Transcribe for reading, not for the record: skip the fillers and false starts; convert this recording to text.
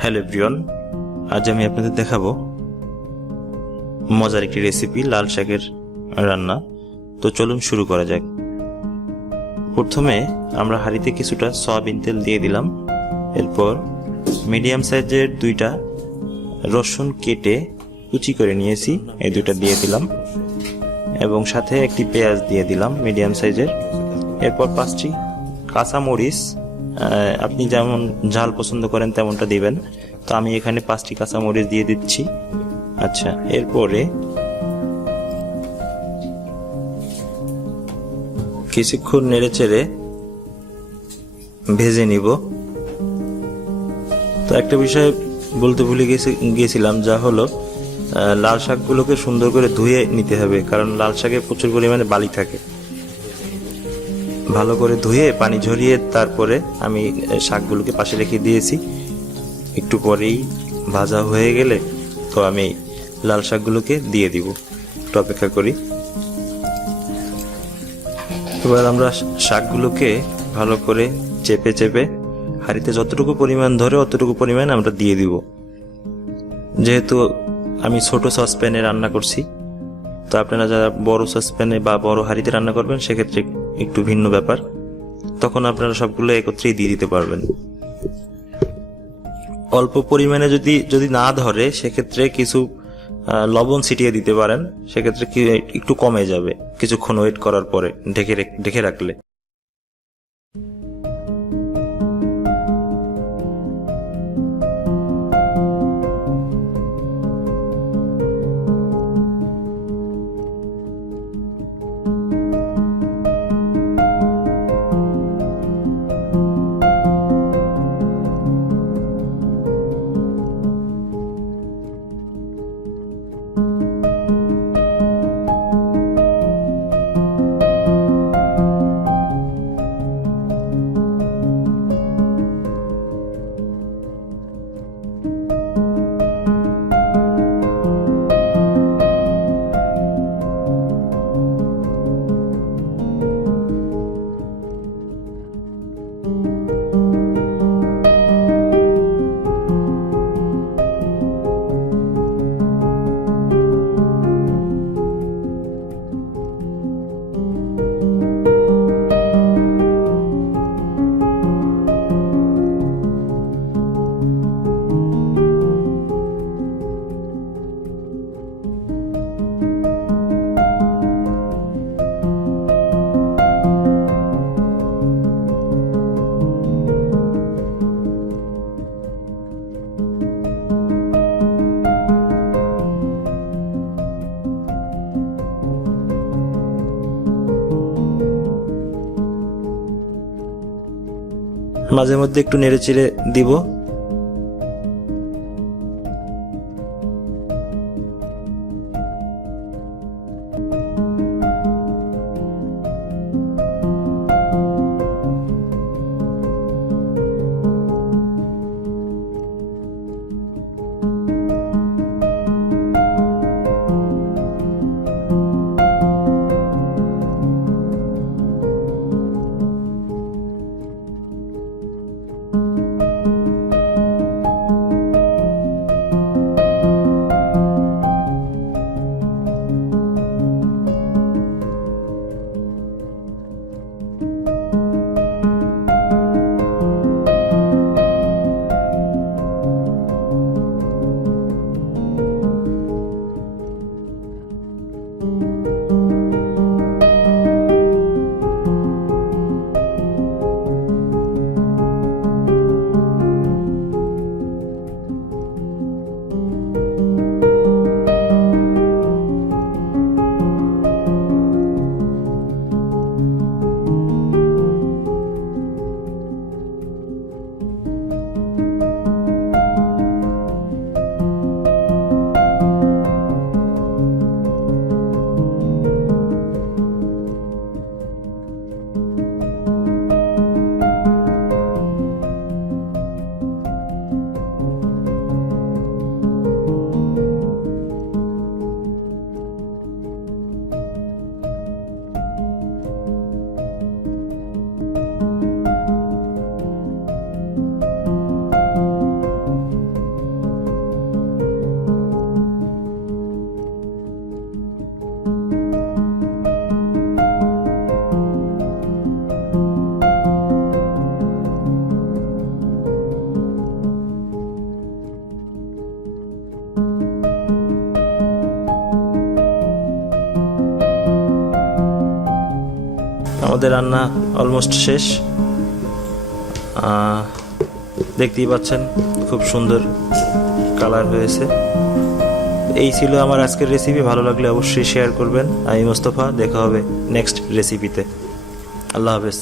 Hello everyone, আজ আমি আপনাদের দেখাবো মজার একটি রেসিপি লাল শাকের রান্না। তো চলুন শুরু করা যাক। প্রথমে আমরা হাঁড়িতে কিছুটা সয়াবিন তেল দিয়ে দিলাম। এরপর মিডিয়াম সাইজের দুইটা রসুন কেটে কুচি করে নিয়েছি, এই দুইটা দিয়ে দিলাম এবং সাথে একটি পেঁয়াজ দিয়ে দিলাম মিডিয়াম সাইজের। এরপর 5টি কাঁচামরিচ, আপনি যেমন ঝাল পছন্দ করেন তেমনটা দিবেন। তো আমি এখানে 5টি কাঁচামরিচ দিয়ে দিচ্ছি। আচ্ছা, এরপরে কিছুক্ষণ নেড়েচেড়ে ভেজে নিব। তো একটা বিষয় বলতে ভুলে গিয়েছিলাম, যা হলো লাল শাকগুলোকে সুন্দর করে ধুয়ে নিতে হবে, কারণ লাল শাকে প্রচুর পরিমাণে বালি থাকে। ভালো করে ধুয়ে পানি ঝরিয়ে তারপরে আমি শাকগুলোকে পাশে রেখে দিয়েছি। একটু পরেই ভাজা হয়ে গেলে তো আমি লাল শাকগুলোকে দিয়ে দিব। একটু অপেক্ষা করি। এবার আমরা শাকগুলোকে ভালো করে চেপে চেপে হাঁড়িতে যতটুকু পরিমাণ ধরে অতটুকু পরিমাণ আমরা দিয়ে দিব। যেহেতু আমি ছোট সসপ্যানে রান্না করছি, তো আপনারা যারা বড় সসপ্যানে বা বড় হাঁড়িতে রান্না করবেন সেক্ষেত্রে একটু ভিন্ন ব্যাপার, তখন আপনারা সবগুলো একত্রেই দিয়ে দিতে পারবেন। অল্প পরিমাণে যদি না ধরে সেক্ষেত্রে কিছু লবণ ছিটিয়ে দিতে পারেন, সেক্ষেত্রে একটু কমে যাবে কিছুক্ষণ ওয়েট করার পরে ঢেকে রাখলে। মাঝে মধ্যে একটু নেড়েচেড়ে দিব। আমাদের রান্না অলমোস্ট শেষ। দেখতেই পাচ্ছেন খুব সুন্দর কালার হয়েছে। এই ছিল আমার আজকের রেসিপি। ভালো লাগলে অবশ্যই শেয়ার করবেন। আমি মোস্তফা, দেখা হবে নেক্সট রেসিপিতে। আল্লাহ হাফেজ।